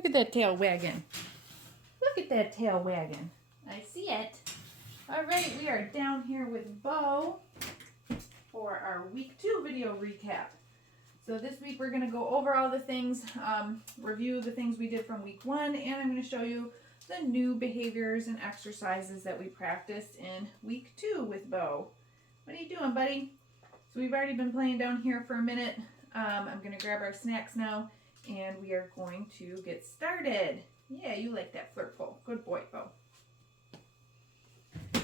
Look at that tail wagging. Look at that tail wagging. I see it. All right, we are down here with Bo for our week 2 video recap. So this week we're going to go over all the things, review the things we did from week 1, and I'm going to show you the new behaviors and exercises that we practiced in week 2 with Bo. What are you doing, buddy? So we've already been playing down here for a minute. I'm going to grab our snacks now, and we are going to get started. Yeah, you like that flirt pole. Good boy, Bo.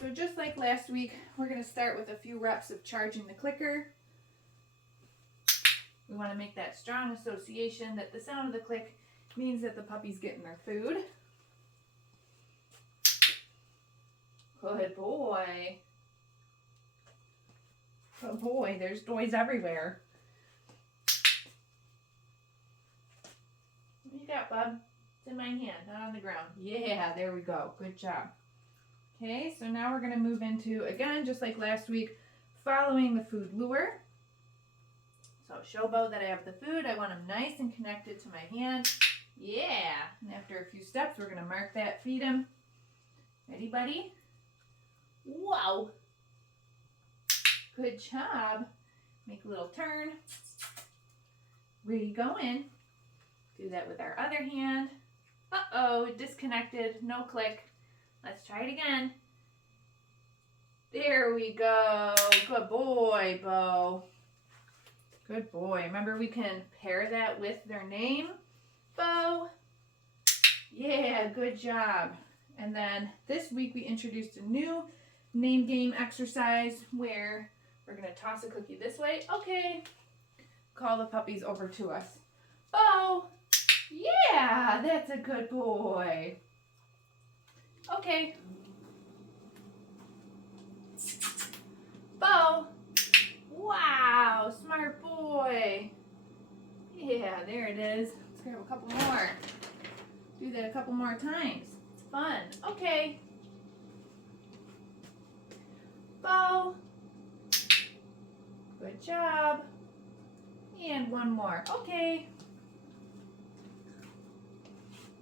So just like last week, we're going to start with a few reps of charging the clicker. We want to make that strong association that the sound of the click means that the puppy's getting their food. Good boy. Good boy, there's toys everywhere. What you got, bub? It's in my hand, not on the ground. Yeah, there we go. Good job. Okay, so now we're going to move into, again, just like last week, following the food lure. So show Bo that I have the food. I want him nice and connected to my hand. Yeah. And after a few steps, we're going to mark that, feed him. Ready, buddy? Wow. Good job. Make a little turn. Where you going? Do that with our other hand. Uh-oh, disconnected. No click. Let's try it again. There we go. Good boy, Bo. Good boy. Remember, we can pair that with their name, Bo. Yeah, good job. And then this week we introduced a new name game exercise where we're going to toss a cookie this way. Okay. Call the puppies over to us. Bo. Yeah, that's a good boy. Okay. Bo. Wow, smart boy. Yeah, there it is. Let's grab a couple more. Do that a couple more times. It's fun. Okay. Bo. Good job. And one more. Okay.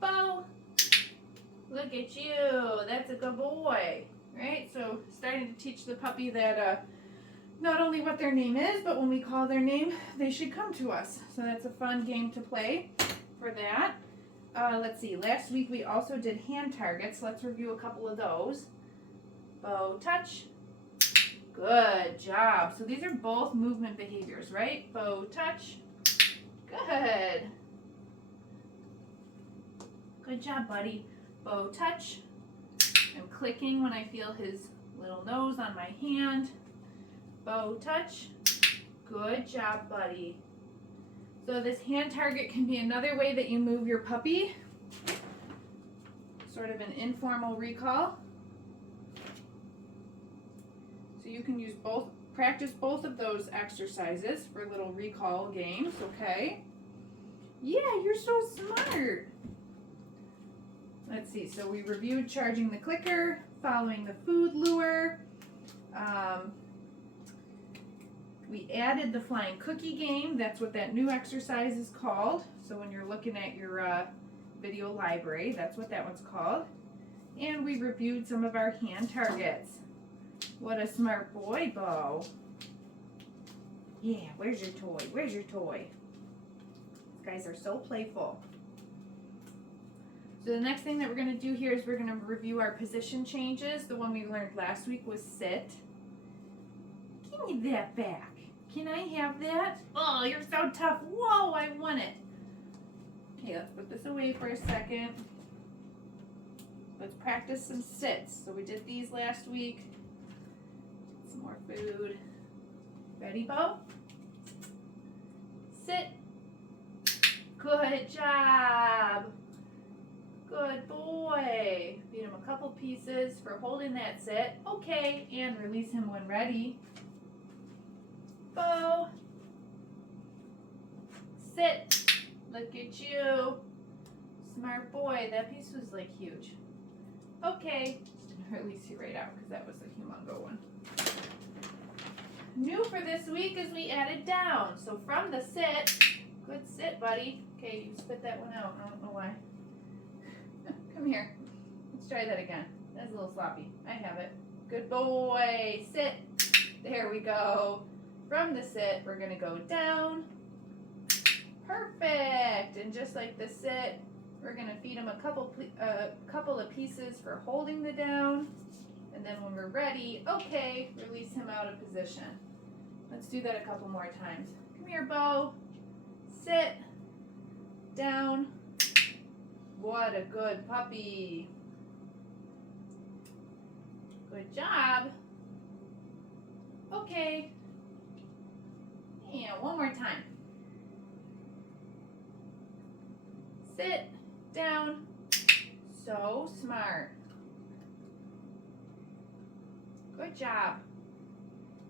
Bo. Look at you. That's a good boy. Right? So starting to teach the puppy that not only what their name is, but when we call their name, they should come to us. So that's a fun game to play for that. Let's see. Last week we also did hand targets. Let's review a couple of those. Bo, touch. Good job. So these are both movement behaviors, right? Bo, touch. Good. Good job, buddy. Bo, touch. I'm clicking when I feel his little nose on my hand. Bo, touch. Good job, buddy. So this hand target can be another way that you move your puppy. Sort of an informal recall. So you can use both, practice both of those exercises for little recall games, okay? Yeah, you're so smart. Let's see, so we reviewed charging the clicker, following the food lure. We added the flying cookie game. That's what that new exercise is called. So when you're looking at your video library, that's what that one's called. And we reviewed some of our hand targets. What a smart boy, Bo. Yeah, where's your toy? Where's your toy? These guys are so playful. So the next thing that we're going to do here is we're going to review our position changes. The one we learned last week was sit. Give me that back. Can I have that? Oh, you're so tough. Whoa, I want it. Okay, let's put this away for a second. Let's practice some sits. So we did these last week. Some more food. Ready, Bo? Sit. Good job. Good boy. Feed him a couple pieces for holding that sit. Okay, and release him when ready. Bo. Sit. Look at you. Smart boy. That piece was like huge. Okay. Just gonna release you right out because that was a humongo one. New for this week is we added down. So from the sit, good sit, buddy. Okay, you spit that one out. I don't know why. try that again. That's a little sloppy. I have it. Good boy. Sit. There we go. From the sit, we're going to go down. Perfect. And just like the sit, we're going to feed him a couple of pieces for holding the down. And then when we're ready, okay, release him out of position. Let's do that a couple more times. Come here, Bo. Sit. Down. What a good puppy. Good job. Okay. And one more time. Sit. Down. So smart. Good job.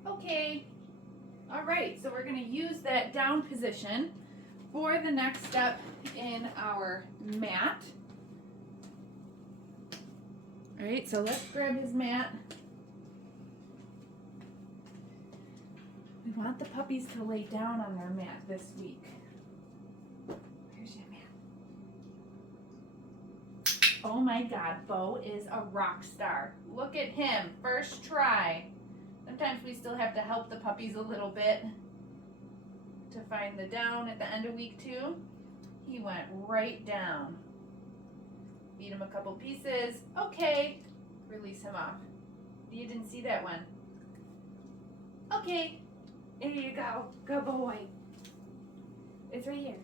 Okay. All right, so we're going to use that down position for the next step in our mat. All right, so let's grab his mat. We want the puppies to lay down on their mat this week. Where's your mat? Oh my God, Bo is a rock star. Look at him, first try. Sometimes we still have to help the puppies a little bit to find the down at the end of week 2. He went right down. Feed him a couple pieces. Okay, release him off. You didn't see that one. Okay, there you go. Good boy. It's right here.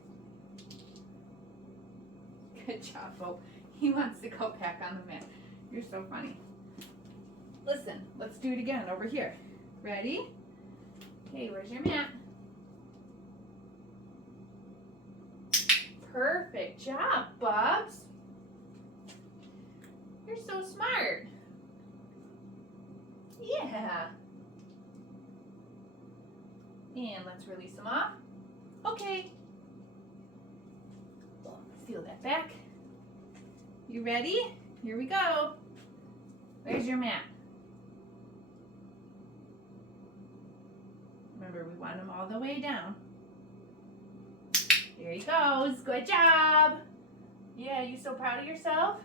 Good job, Bo. He wants to go back on the mat. You're so funny. Listen, let's do it again over here. Ready? Okay, where's your mat? Perfect job, Bubs. You're so smart. Yeah. And let's release them off. Okay. Seal that back. You ready? Here we go. Where's your mat? Remember, we want him all the way down. There he goes. Good job. Yeah, you so proud of yourself?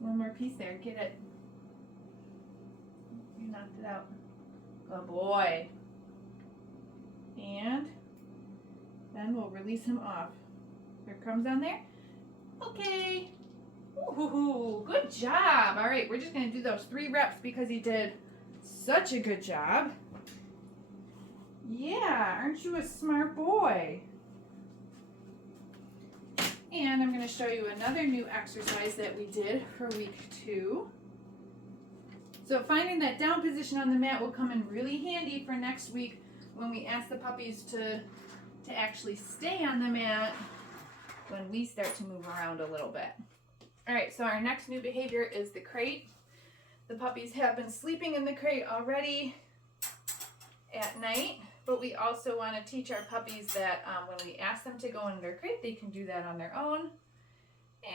One more piece there. Get it. You knocked it out. Good boy. And then we'll release him off. There crumbs on there. Okay. Ooh, good job. All right, we're just going to do those 3 reps because he did such a good job. Yeah, aren't you a smart boy? And I'm going to show you another new exercise that we did for week 2. So finding that down position on the mat will come in really handy for next week when we ask the puppies to actually stay on the mat when we start to move around a little bit. All right, so our next new behavior is the crate. The puppies have been sleeping in the crate already at night, but we also want to teach our puppies that when we ask them to go in their crate, they can do that on their own.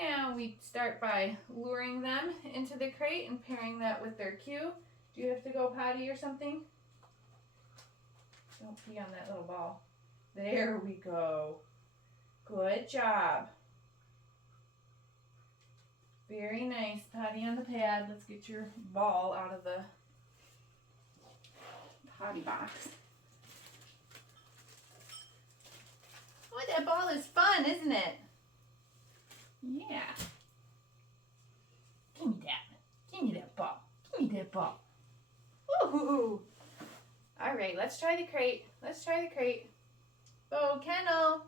And we start by luring them into the crate and pairing that with their cue. Do you have to go potty or something? Don't pee on that little ball. There we go. Good job. Very nice. Potty on the pad. Let's get your ball out of the potty box. Oh, that ball is fun, isn't it? Yeah. Give me that. Give me that ball. Give me that ball. Woohoo! All right, let's try the crate. Let's try the crate. Bo, kennel.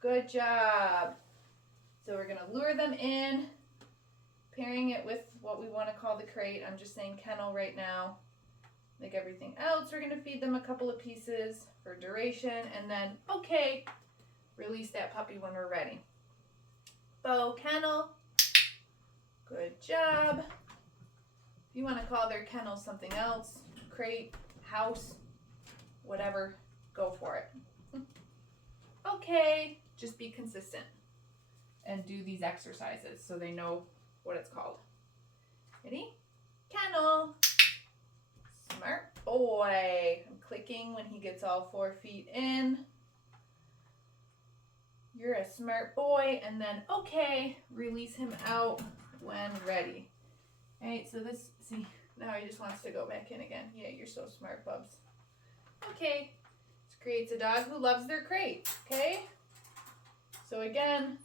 Good job. So we're going to lure them in, pairing it with what we want to call the crate. I'm just saying kennel right now. Like everything else, we're going to feed them a couple of pieces for duration, and then, okay, release that puppy when we're ready. Bo, kennel. Good job. If you want to call their kennel something else, crate, house, whatever, go for it. Okay, just be consistent and do these exercises so they know what it's called. Ready? Kennel. Smart boy. I'm clicking when he gets all 4 feet in. You're a smart boy. And then, okay, release him out when ready. All right, so this, see, now he just wants to go back in again. Yeah, you're so smart, Bubs. Okay, this creates a dog who loves their crate, okay? So again,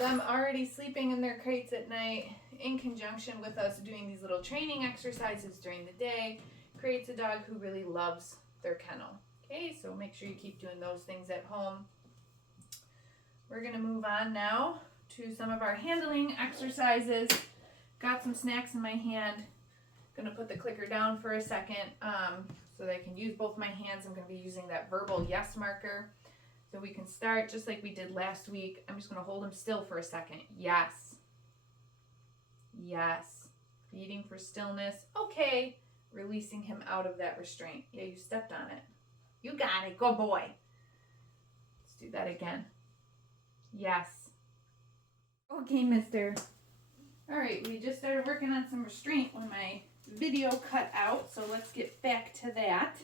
them already sleeping in their crates at night in conjunction with us doing these little training exercises during the day creates a dog who really loves their kennel. Okay, so make sure you keep doing those things at home. We're gonna move on now to some of our handling exercises. Got some snacks in my hand. Gonna put the clicker down for a second so that I can use both my hands. I'm gonna be using that verbal yes marker. So we can start just like we did last week. I'm just gonna hold him still for a second. Yes. Yes. Feeding for stillness. Okay. Releasing him out of that restraint. Yeah, you stepped on it. You got it. Good boy. Let's do that again. Yes. Okay, mister. All right, we just started working on some restraint when my video cut out, so let's get back to that.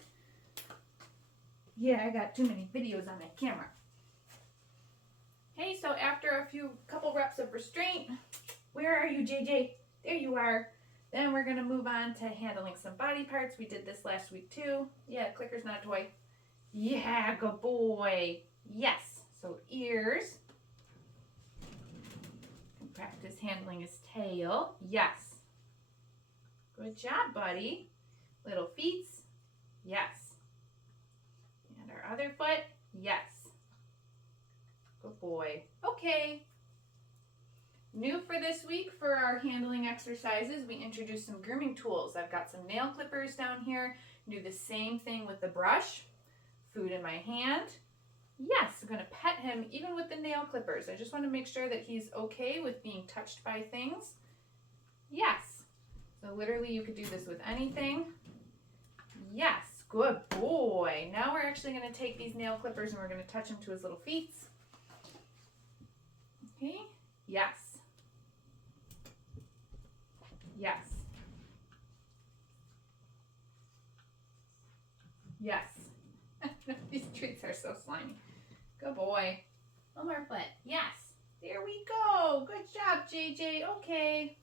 Yeah, I got too many videos on my camera. Okay, so after a couple reps of restraint, where are you, JJ? There you are. Then we're gonna move on to handling some body parts. We did this last week too. Yeah, clicker's not a toy. Yeah, good boy. Yes, so ears. Practice handling his tail. Yes. Good job, buddy. Little feet. Yes. And our other foot. Yes. Good boy. Okay. New for this week for our handling exercises, we introduced some grooming tools. I've got some nail clippers down here. Do the same thing with the brush. Food in my hand. Yes, I'm going to pet him even with the nail clippers. I just want to make sure that he's okay with being touched by things. Yes. So literally you could do this with anything. Yes, good boy. Now we're actually going to take these nail clippers and we're going to touch him to his little feet. Okay. Yes. Yes. Yes. These treats are so slimy. Good boy. One more foot. Yes. There we go. Good job, JJ. Okay.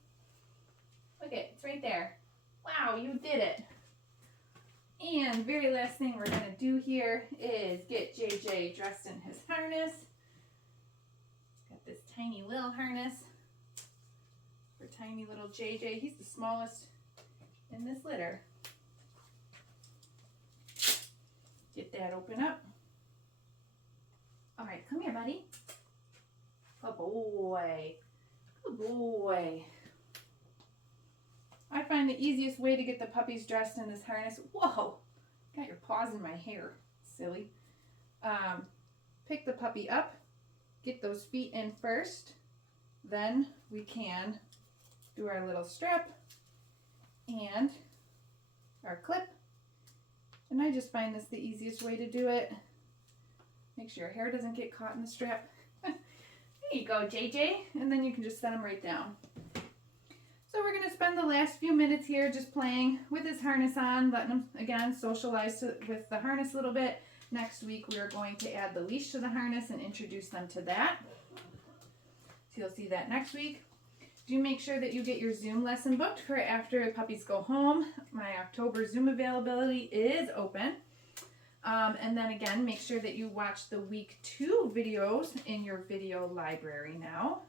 Look it. It's right there. Wow, you did it. And very last thing we're going to do here is get JJ dressed in his harness. Got this tiny little harness for tiny little JJ. He's the smallest in this litter. Get that open up. All right, come here, buddy. Good boy. Good boy. I find the easiest way to get the puppies dressed in this harness. Whoa, got your paws in my hair, silly. Pick the puppy up, get those feet in first. Then we can do our little strap and our clip. And I just find this the easiest way to do it. Make sure your hair doesn't get caught in the strap. There you go, JJ. And then you can just set him right down. So we're going to spend the last few minutes here just playing with his harness on, letting him, again, socialize with the harness a little bit. Next week, we are going to add the leash to the harness and introduce them to that. So you'll see that next week. Do make sure that you get your Zoom lesson booked for after the puppies go home. My October Zoom availability is open. And then again, make sure that you watch the week 2 videos in your video library now.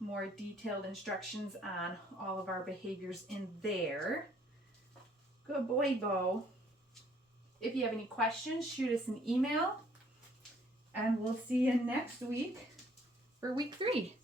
More detailed instructions on all of our behaviors in there. Good boy, Bo. If you have any questions, shoot us an email. And we'll see you next week for week 3.